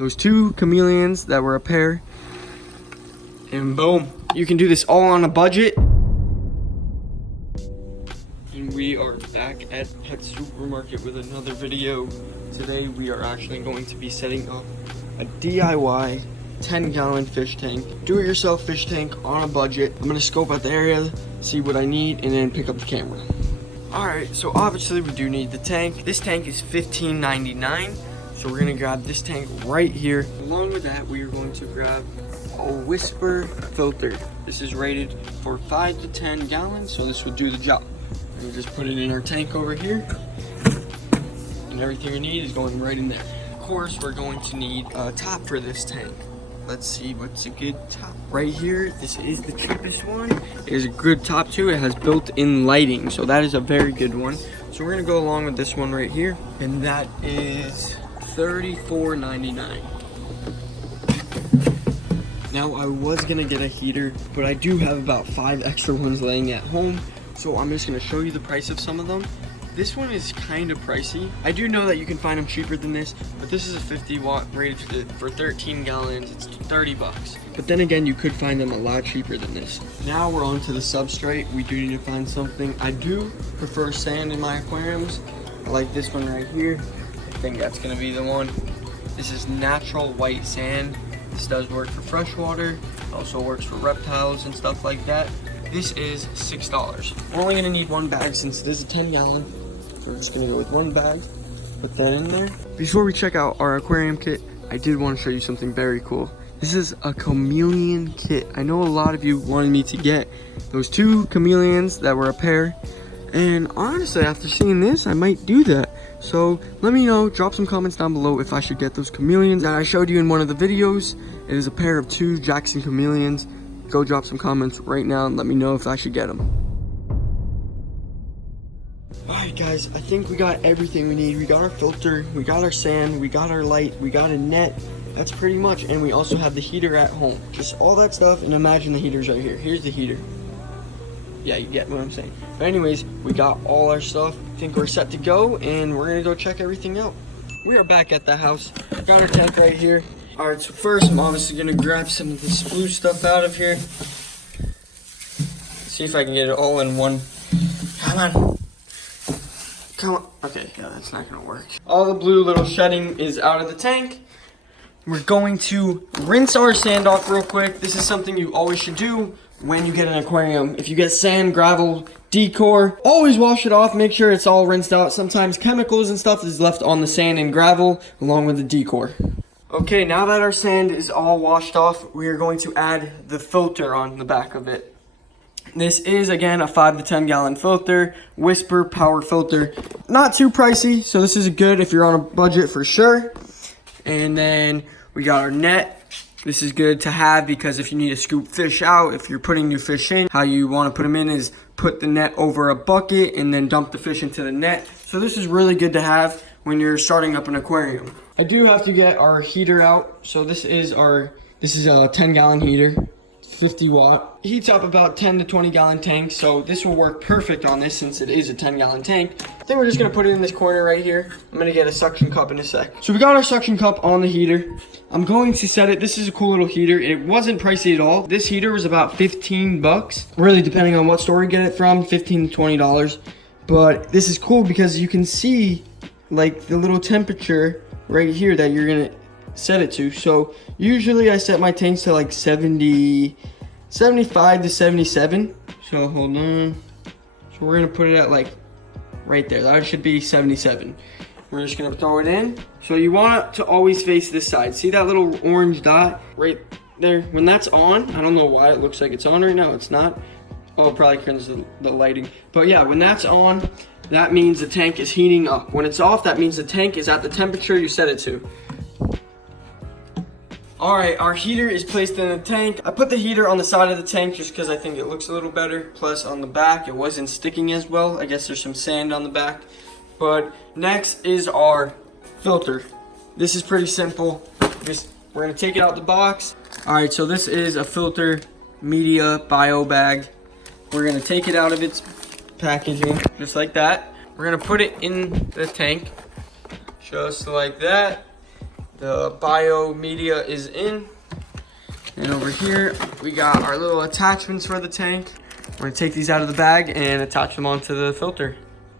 those two chameleons that were a pair. And boom, you can do this all on a budget. And we are back at Pet Supermarket with another video. Today we are actually going to be setting up a DIY 10-gallon fish tank. Do-it-yourself fish tank on a budget. I'm gonna scope out the area, see what I need, and then pick up the camera. Alright, so obviously we do need the tank. This tank is $15.99. So we're gonna grab this tank right here. Along with that, we are going to grab a Whisper filter. This is rated for 5 to 10 gallons, so this would do the job. And we just put it in our tank over here. And everything we need is going right in there. Of course, we're going to need a top for this tank. Let's see what's a good top. Right here, this is the cheapest one. It is a good top too. It has built-in lighting, so that is a very good one. So we're gonna go along with this one right here, and that is $34.99. Now I was gonna get a heater, but I do have about 5 extra ones laying at home, so I'm just gonna show you the price of some of them. This one is kind of pricey. I do know that you can find them cheaper than this, but this is a 50 watt rated for 13 gallons. It's 30 bucks. But then again, you could find them a lot cheaper than this. Now we're on to the substrate. We do need to find something. I do prefer sand in my aquariums. I like this one right here. I think that's gonna be the one. This is natural white sand. This does work for freshwater. Also works for reptiles and stuff like that. This is $6. We're only gonna need one bag since it is a 10-gallon. We're just gonna go with one bag, put that in there. Before we check out our aquarium kit, I did want to show you something very cool. This is a Chameleon Kit. I know a lot of you wanted me to get those two chameleons that were a pair, and honestly, after seeing this, I might do that. So let me know, drop some comments down below if I should get those chameleons that I showed you in one of the videos. It is a pair of 2 Jackson chameleons. Go drop some comments right now and let me know if I should get them. Alright guys, I think we got everything we need. We got our filter, we got our sand, we got our light, we got a net. That's pretty much, and we also have the heater at home. Just all that stuff, and imagine the heater's right here. Here's the heater. Yeah, you get what I'm saying. But anyways, we got all our stuff. I think we're set to go, and we're gonna go check everything out. We are back at the house. Got our tank right here. Alright, so first I'm obviously gonna grab some of this blue stuff out of here. See if I can get it all in one. Come on. Come on. Okay, yeah, that's not gonna work. All the blue little shedding is out of the tank. We're going to rinse our sand off real quick. This is something you always should do when you get an aquarium. If you get sand, gravel, decor, always wash it off. Make sure it's all rinsed out. Sometimes chemicals and stuff is left on the sand and gravel along with the decor. Okay, now that our sand is all washed off, we are going to add the filter on the back of it. This is, again, a 5 to 10 gallon filter, Whisper power filter. Not too pricey, so this is good if you're on a budget for sure. And then we got our net. This is good to have because if you need to scoop fish out, if you're putting new fish in, how you want to put them in is put the net over a bucket and then dump the fish into the net. So this is really good to have when you're starting up an aquarium. I do have to get our heater out. So this is a 10-gallon heater, 50 watt. Heats up about 10 to 20 gallon tank. So this will work perfect on this since it is a 10-gallon tank. I think we're just gonna put it in this corner right here. I'm gonna get a suction cup in a sec. So we got our suction cup on the heater. I'm going to set it. This is a cool little heater. It wasn't pricey at all. This heater was about 15 bucks. Really, depending on what store you get it from, 15 to $20. But this is cool because you can see like the little temperature right here that you're gonna set it to. So usually I set my tanks to like 75 to 77. So hold on. So we're gonna put it at like right there. That should be 77. We're just gonna throw it in. So you want it to always face this side. See that little orange dot right there? When that's on, I don't know why it looks like it's on right now. It's not. Oh, probably because of the lighting. But yeah, when that's on, that means the tank is heating up. When it's off, that means the tank is at the temperature you set it to. Alright, our heater is placed in the tank. I put the heater on the side of the tank just because I think it looks a little better. Plus on the back, it wasn't sticking as well. I guess there's some sand on the back. But next is our filter. This is pretty simple. We're gonna take it out the box. Alright, so this is a filter media bio bag. We're gonna take it out of its packaging, just like that. We're gonna put it in the tank, just like that. The bio media is in. And over here, we got our little attachments for the tank. We're gonna take these out of the bag and attach them onto the filter.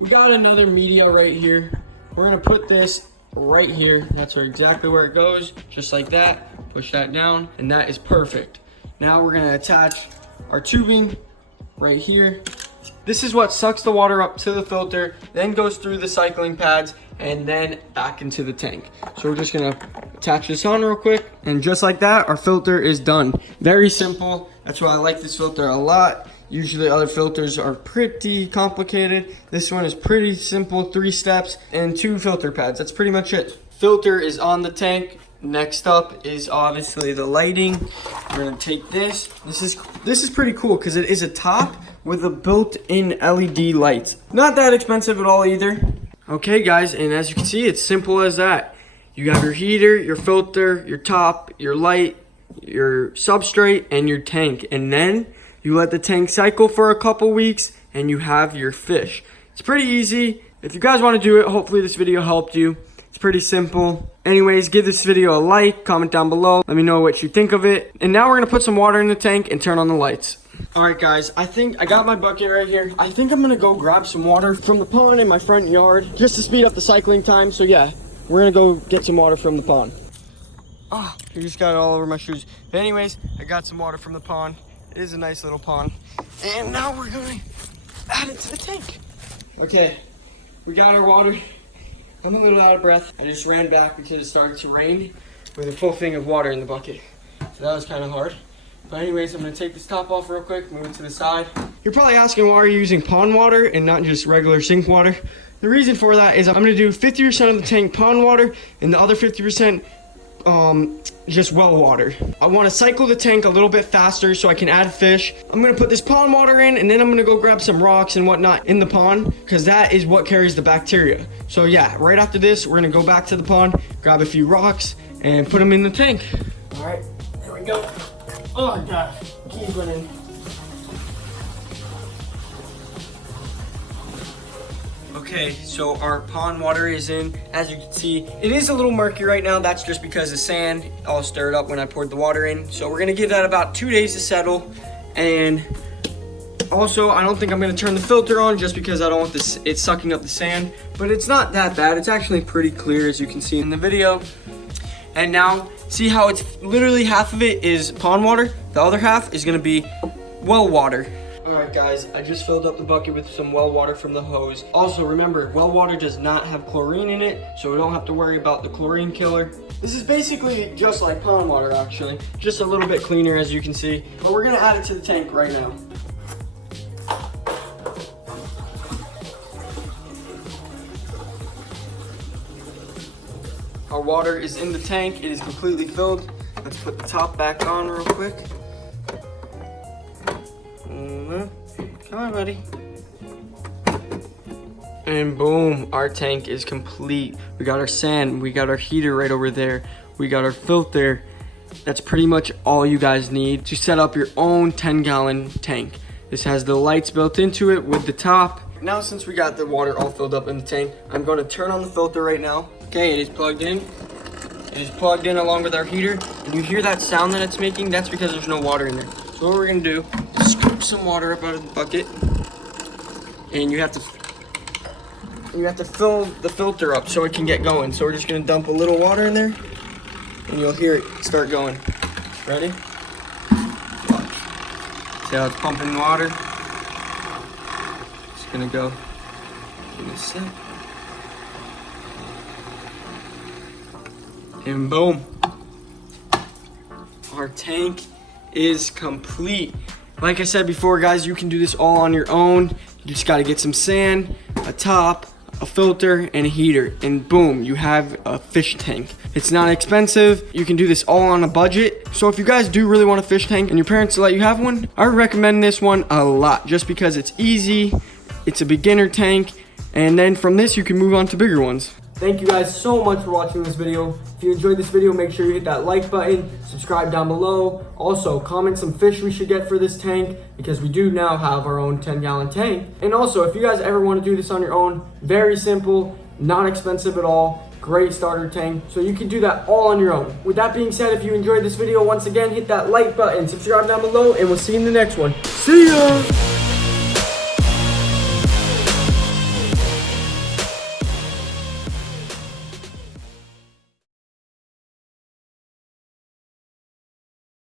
We got another media right here. We're gonna put this right here. That's exactly where it goes, just like that. Push that down, and that is perfect. Now we're gonna attach our tubing right here. This is what sucks the water up to the filter, then goes through the cycling pads, and then back into the tank. So we're just gonna attach this on real quick, and just like that, our filter is done. Very simple. That's why I like this filter a lot. Usually other filters are pretty complicated. This one is pretty simple, 3 steps and 2 filter pads. That's pretty much it. Filter is on the tank. Next up is obviously the lighting. We're gonna take this. This is pretty cool because it is a top with a built-in LED lights. Not that expensive at all either. Okay guys, and as you can see, it's simple as that. You have your heater, your filter, your top, your light, your substrate, and your tank. And then you let the tank cycle for a couple weeks and you have your fish. It's pretty easy. If you guys want to do it, hopefully this video helped you. It's pretty simple. Anyways, give this video a like, comment down below. Let me know what you think of it. And now we're going to put some water in the tank and turn on the lights. Alright guys, I think I got my bucket right here. I think I'm going to go grab some water from the pond in my front yard just to speed up the cycling time. So yeah, we're going to go get some water from the pond. Oh, I just got it all over my shoes. But anyways, I got some water from the pond. It is a nice little pond. And now we're going to add it to the tank. Okay, we got our water. I'm a little out of breath. I just ran back because it started to rain with a full thing of water in the bucket. So that was kind of hard. But anyways, I'm going to take this top off real quick, move it to the side. You're probably asking why are you using pond water and not just regular sink water. The reason for that is I'm going to do 50% of the tank pond water and the other 50% just well water. I want to cycle the tank a little bit faster so I can add fish. I'm going to put this pond water in and then I'm going to go grab some rocks and whatnot in the pond because that is what carries the bacteria. So yeah, right after this, we're going to go back to the pond, grab a few rocks and put them in the tank. All right, there we go. Oh God, keep running. Okay, so our pond water is in. As you can see, it is a little murky right now. That's just because the sand all stirred up when I poured the water in. So we're gonna give that about 2 days to settle. And also, I don't think I'm gonna turn the filter on just because I don't want this, it's sucking up the sand. But it's not that bad. It's actually pretty clear as you can see in the video. And now, see how it's literally half of it is pond water. The other half is gonna be well water. Alright guys, I just filled up the bucket with some well water from the hose. Also remember, well water does not have chlorine in it, so we don't have to worry about the chlorine killer. This is basically just like pond water actually, just a little bit cleaner as you can see. But we're gonna add it to the tank right now. Our water is in the tank, it is completely filled. Let's put the top back on real quick. Come on, buddy. And boom, our tank is complete. We got our sand, we got our heater right over there, we got our filter. That's pretty much all you guys need to set up your own 10-gallon tank. This has the lights built into it with the top. Now since we got the water all filled up in the tank, I'm going to turn on the filter right now. Okay, it is plugged in. It is plugged in along with our heater. And you hear that sound that it's making? That's because there's no water in there. So what we're gonna do, scoop some water up out of the bucket, and you have to fill the filter up so it can get going. So we're just gonna dump a little water in there, and you'll hear it start going. Ready? Watch. See how it's pumping water? It's gonna go. Give me a sec. And boom, our tank is complete. Like I said before guys, you can do this all on your own. You just got to get some sand, a top, a filter, and a heater, and boom, you have a fish tank. It's not expensive. You can do this all on a budget. So if you guys do really want a fish tank and your parents let you have one, I recommend this one a lot just because it's easy, it's a beginner tank, and then from this you can move on to bigger ones. Thank you guys so much for watching this video. If you enjoyed this video, make sure you hit that like button, subscribe down below. Also, comment some fish we should get for this tank because we do now have our own 10-gallon tank. And also, if you guys ever want to do this on your own, very simple, not expensive at all. great starter tank. So you can do that all on your own. With that being said, if you enjoyed this video, once again, hit that like button, subscribe down below, and we'll see you in the next one. See ya!